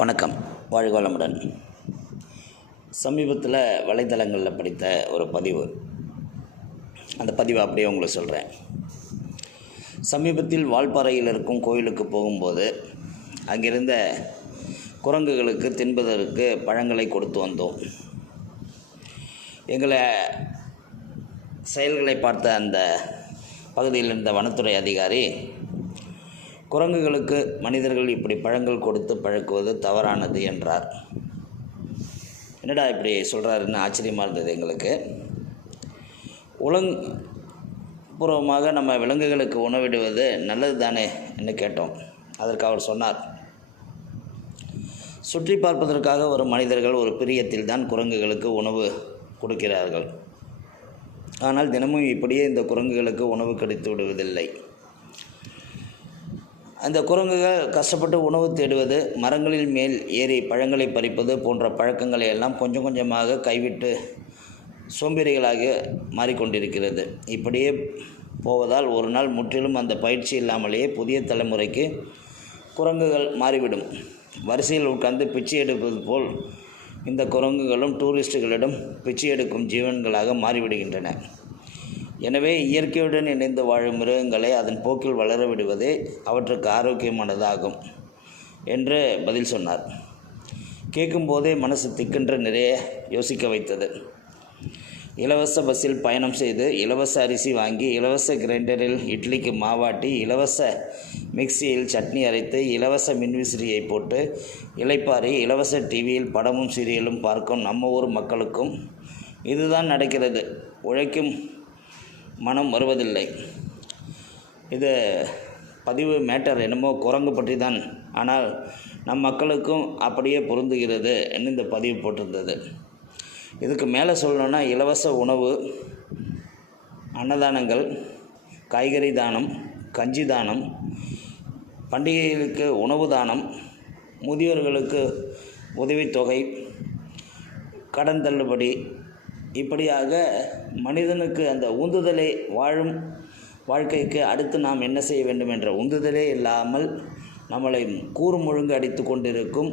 வணக்கம். வாழ்க வளமுடன் சமீபத்தில் வலைத்தளங்களில் படித்த ஒரு பதிவு. அந்த பதிவை அப்படியே உங்களுக்கு சொல்கிறேன் சமீபத்தில் வால்பாறையில் இருக்கும் கோயிலுக்கு போகும்போது அங்கிருந்த குரங்குகளுக்கு தின்பதற்கு பழங்களை கொடுத்து வந்தோம். எங்களை செயல்களை பார்த்த அந்த பகுதியில் இருந்த வனத்துறை அதிகாரி குரங்குகளுக்கு மனிதர்கள் இப்படி பழங்கள் கொடுத்து பழக்குவது தவறானது என்றார். என்னடா இப்படி சொல்கிறாருன்னு ஆச்சரியமாக இருந்தது எங்களுக்கு. உலங் பூர்வமாக நம்ம விலங்குகளுக்கு உணவிடுவது நல்லது தானே என்று கேட்டோம். அதற்கு அவர் சொன்னார். சுற்றி பார்ப்பதற்காக வரும் மனிதர்கள் ஒரு பிரியத்தில் தான் குரங்குகளுக்கு உணவு கொடுக்கிறார்கள். ஆனால் தினமும் இப்படியே இந்த குரங்குகளுக்கு உணவு கிடைத்து விடுவதில்லை. அந்த குரங்குகள் கஷ்டப்பட்டு உணவு தேடுவது மரங்களில் மேல் ஏறி பழங்களை பறிப்பது போன்ற பழக்கங்களை எல்லாம் கொஞ்சம் கொஞ்சமாக கைவிட்டு சோம்பேறிகளாக மாறிக்கொண்டிருக்கிறது. இப்படியே போவதால் ஒரு நாள் முற்றிலும் அந்த பயிற்சி இல்லாமலேயே புதிய தலைமுறைக்கு குரங்குகள் மாறிவிடும். வரிசையில் உட்கார்ந்து பிச்சை எடுப்பது போல் இந்த குரங்குகளும் டூரிஸ்டுகளிடம் பிச்சை எடுக்கும் ஜீவன்களாக மாறிவிடுகின்றன. எனவே இயற்கையுடன் இணைந்து வாழும் மிருகங்களை அதன் போக்கில் வளர விடுவதே அவற்றுக்கு ஆரோக்கியமானதாகும் என்று பதில் சொன்னார். கேட்கும்போதே மனசு திக்கென்று நிறைய யோசிக்க வைத்தது. இலவச பஸ்ஸில் பயணம் செய்து இலவச அரிசி வாங்கி இலவச கிரைண்டரில் இட்லிக்கு மாவாட்டி இலவச மிக்சியில் சட்னி அரைத்து இலவச மின்விசிறியை போட்டு இலைப்பாரி இலவச டிவியில் படமும் சீரியலும் பார்க்கும் நம்ம ஊர் மக்களுக்கும் இதுதான் நடக்கிறது. உழைக்கும் மனம் வருவதில்லை. இது பதிவு மேட்டர் என்னமோ குரங்கு பற்றி தான் ஆனால் நம் மக்களுக்கும் அப்படியே பொருந்துகிறது என்று இந்த பதிவு போட்டிருந்தது. இதுக்கு மேலே சொல்லணுன்னா இலவச உணவு அன்னதானங்கள் காய்கறி தானம் கஞ்சி தானம் பண்டிகைகளுக்கு உணவு தானம் முதியோர்களுக்கு உதவித்தொகை கடன் தள்ளுபடி இப்படியாக மனிதனுக்கு அந்த உந்துதலை வாழும் வாழ்க்கைக்கு அடுத்து நாம் என்ன செய்ய வேண்டும் என்ற உந்துதலே இல்லாமல் நம்மளை கூறுமுழுங்கு அடித்து கொண்டிருக்கும்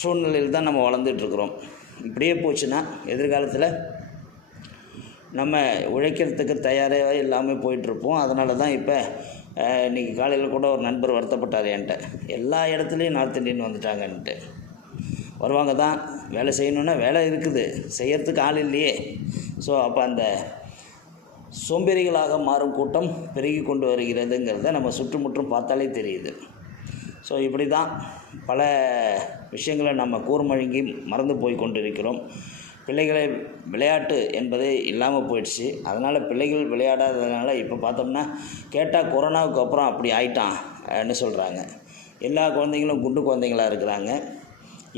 சூழ்நிலையில் தான் நம்ம வளர்ந்துட்டுருக்குறோம். இப்படியே போச்சுன்னா எதிர்காலத்தில் நம்ம உழைக்கிறதுக்கு தயாராக இல்லாமல் போயிட்டுருப்போம். அதனால தான் இப்போ இன்றைக்கி காலையில் கூட ஒரு நண்பர் வருத்தப்பட்டார் என்கிட்ட. எல்லா இடத்துலையும் நார்த் இந்தியன் வந்துட்டாங்கன்ட்டு. வருவாங்க தான் வேலை செய்யணுன்னா வேலை இருக்குது. செய்யறதுக்கு ஆள் இல்லையே. ஸோ அப்போ அந்த சோம்பேறிகளாக மாறும் கூட்டம் பெருகி கொண்டு வருகிறதுங்கிறத நம்ம சுற்றுமுற்றும் பார்த்தாலே தெரியுது. ஸோ இப்படி தான் பல விஷயங்களை நம்ம கூர்மழுங்கி மறந்து போய் கொண்டிருக்கிறோம். பிள்ளைகளை விளையாட்டு என்பதே இல்லாமல் போயிடுச்சு. அதனால் பிள்ளைகள் விளையாடாததுனால இப்போ பார்த்தோம்னா கேட்டால் கொரோனாவுக்கு அப்புறம் அப்படி ஆயிட்டான்னு சொல்கிறாங்க எல்லா குழந்தைங்களும் குண்டு குழந்தைங்களாக இருக்கிறாங்க.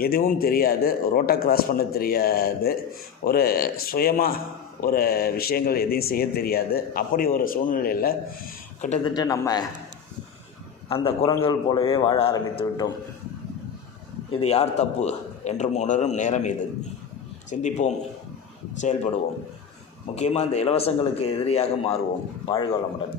எதுவும் தெரியாது ரோட்டை கிராஸ் பண்ண தெரியாது ஒரு சுயமாக ஒரு விஷயங்கள் எதையும் செய்ய தெரியாது. அப்படி ஒரு சூழ்நிலையில் கிட்டத்தட்ட நம்ம அந்த குரங்குகள் போலவே வாழ ஆரம்பித்து விட்டோம். இது யார் தப்பு என்றும் உணரும் நேரம் இது. சிந்திப்போம் செயல்படுவோம். முக்கியமாக இந்த இலவசங்களுக்கு எதிரியாக மாறுவோம் வாழ்க வளமுடன்.